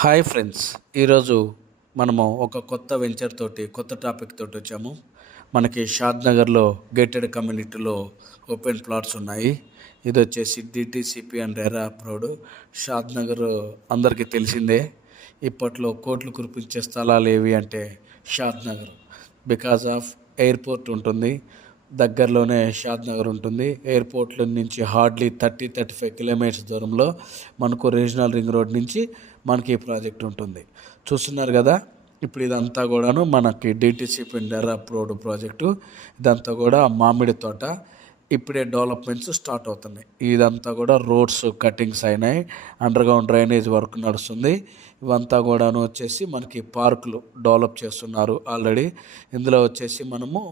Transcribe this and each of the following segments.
Hi friends, ఈరోజు మనము ఒక కొత్త వెంచర్ తోటి కొత్త టాపిక్ తోటి వచ్చాము. మనకి షాద్ నగర్లో గేటెడ్ కమ్యూనిటీలో ఓపెన్ ప్లాట్స్ ఉన్నాయి. ఇది వచ్చేసి డిటీసీపీ అండ్ రెరా అప్రూవ్డ్. షాద్ నగర్ అందరికీ తెలిసిందే. ఇప్పట్లో కోట్లు కురిపించే స్థలాలు ఏవి అంటే షాద్ నగర్. బికాజ్ ఆఫ్ ఎయిర్పోర్ట్ ఉంటుంది, దగ్గరలోనే షాద్ నగర్ ఉంటుంది. ఎయిర్పోర్ట్లో నుంచి హార్డ్లీ 35 కిలోమీటర్స్ దూరంలో మనకు రీజనల్ రింగ్ రోడ్ నుంచి మనకి ఈ ప్రాజెక్ట్ ఉంటుంది. చూస్తున్నారు కదా, ఇప్పుడు ఇదంతా కూడాను మనకి డిటీసీపీ రెరా అప్రూవ్డ్ ప్రాజెక్టు. ఇదంతా కూడా మామిడి తోట. ఇప్పుడే డెవలప్మెంట్స్ స్టార్ట్ అవుతున్నాయి. ఇదంతా కూడా రోడ్స్ కటింగ్స్ అయినాయి, అండర్గ్రౌండ్ డ్రైనేజ్ వర్క్ నడుస్తుంది. ఇవంతా కూడాను వచ్చేసి మనకి పార్కులు డెవలప్ చేస్తున్నారు ఆల్రెడీ. ఇందులో వచ్చేసి మనము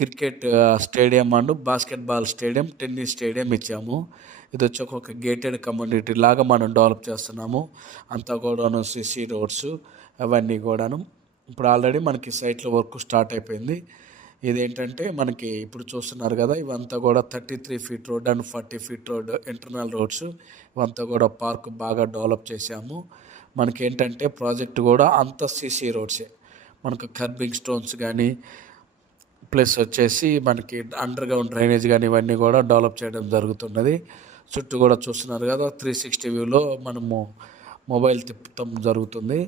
cricket stadium and basketball stadium, tennis stadium ఇచ్చాము. ఇది వచ్చి ఒక గేటెడ్ కమ్యూనిటీ లాగా మనం డెవలప్ చేస్తున్నాము. అంతా కూడాను సిసి రోడ్స్ అవన్నీ కూడాను ఇప్పుడు ఆల్రెడీ మనకి సైట్లో వర్క్ స్టార్ట్ అయిపోయింది. ఇదేంటంటే మనకి ఇప్పుడు చూస్తున్నారు కదా, ఇవంతా కూడా 33 feet road and 40 feet road internal roads. ఇవంతా కూడా పార్క్ బాగా డెవలప్ చేశాము. మనకి ఏంటంటే ప్రాజెక్ట్ కూడా అంత సిసి రోడ్సే. మనకు కర్బింగ్ స్టోన్స్ కానీ ప్లస్ వచ్చేసి మనకి అండర్గ్రౌండ్ డ్రైనేజ్ కానీ ఇవన్నీ కూడా డెవలప్ చేయడం జరుగుతున్నది. చుట్టూ కూడా చూస్తున్నారు కదా, 360 వ్యూలో మనము మొబైల్ తిప్పటం జరుగుతుంది.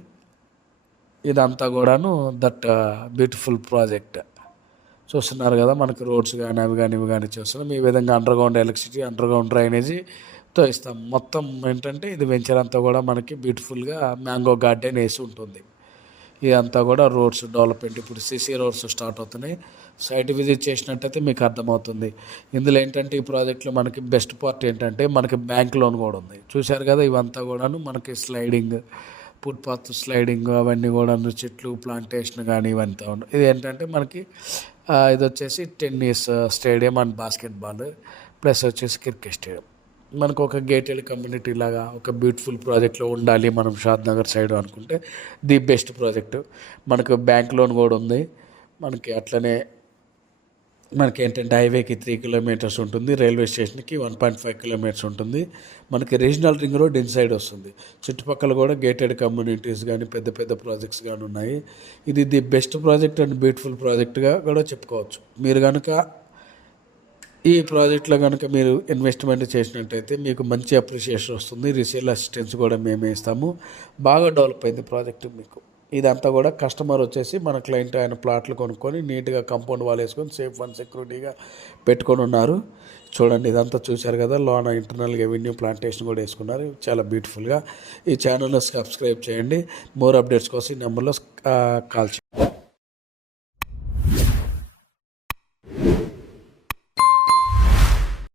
ఇదంతా కూడాను దట్ బ్యూటిఫుల్ ప్రాజెక్ట్. చూస్తున్నారు కదా, మనకి రోడ్స్ కానీ అవి కానీ ఇవి కానీ చేస్తున్నాం. ఈ విధంగా అండర్గ్రౌండ్ ఎలక్ట్రిసిటీ, అండర్గ్రౌండ్ డ్రైనేజీతో ఇస్తాం. మొత్తం ఏంటంటే ఇది వెంచర్ అంతా కూడా మనకి బ్యూటిఫుల్గా మ్యాంగో గార్డెన్ వేసి ఉంటుంది. ఇదంతా కూడా రోడ్స్ డెవలప్మెంట్. ఇప్పుడు సిసి రోడ్స్ స్టార్ట్ అవుతున్నాయి. సైట్ విజిట్ చేసినట్టయితే మీకు అర్థమవుతుంది. ఇందులో ఏంటంటే ఈ ప్రాజెక్ట్లో మనకి బెస్ట్ పార్ట్ ఏంటంటే మనకి బ్యాంక్ లోన్ కూడా ఉంది. చూశారు కదా, ఇవంతా కూడాను మనకి స్లైడింగ్, ఫుట్పాత్ స్లైడింగ్ అవన్నీ కూడా చెట్లు ప్లాంటేషన్ కానీ ఇవంతా ఉంది. ఇది ఏంటంటే మనకి ఇది వచ్చేసి tennis stadium and basketball plus వచ్చేసి క్రికెట్ స్టేడియం. మనకు ఒక గేటెడ్ కమ్యూనిటీ లాగా ఒక బ్యూటిఫుల్ ప్రాజెక్ట్లో ఉండాలి మనం షాద్ నగర్ సైడ్ అనుకుంటే ది బెస్ట్ ప్రాజెక్టు. మనకు బ్యాంక్ లోన్ కూడా ఉంది. మనకి అట్లనే మనకి ఏంటంటే హైవేకి 3 కిలోమీటర్స్ ఉంటుంది, రైల్వే స్టేషన్కి 1.5 కిలోమీటర్స్ ఉంటుంది. మనకి రీజనల్ రింగ్ రోడ్ ఇన్సైడ్ వస్తుంది. చుట్టుపక్కల కూడా గేటెడ్ కమ్యూనిటీస్ కానీ పెద్ద పెద్ద ప్రాజెక్ట్స్ కానీ ఉన్నాయి. ఇది the best project and beautiful ప్రాజెక్ట్గా కూడా చెప్పుకోవచ్చు. మీరు కనుక ఈ ప్రాజెక్ట్లో కనుక మీరు ఇన్వెస్ట్మెంట్ చేసినట్టయితే మీకు మంచి అప్రిషియేషన్ వస్తుంది. రీసేల్ అసిస్టెన్స్ కూడా మేమే ఇస్తాము. బాగా డెవలప్ అయింది ప్రాజెక్టు మీకు. ఇదంతా కూడా కస్టమర్ వచ్చేసి మన క్లయింట్ ఆయన ప్లాట్లు కొనుక్కొని నీట్గా కాంపౌండ్ వాల్ వేసుకొని సేఫ్ అండ్ సెక్యూరిటీగా పెట్టుకొని ఉన్నారు. చూడండి, ఇదంతా చూశారు కదా, లోన ఇంటర్నల్గా ఎవెన్యూ ప్లాంటేషన్ కూడా వేసుకున్నారు చాలా బ్యూటిఫుల్గా. ఈ ఛానల్ని సబ్స్క్రైబ్ చేయండి. మోర్ అప్డేట్స్ కోసం ఈ నెంబర్లో కాల్ చేయండి.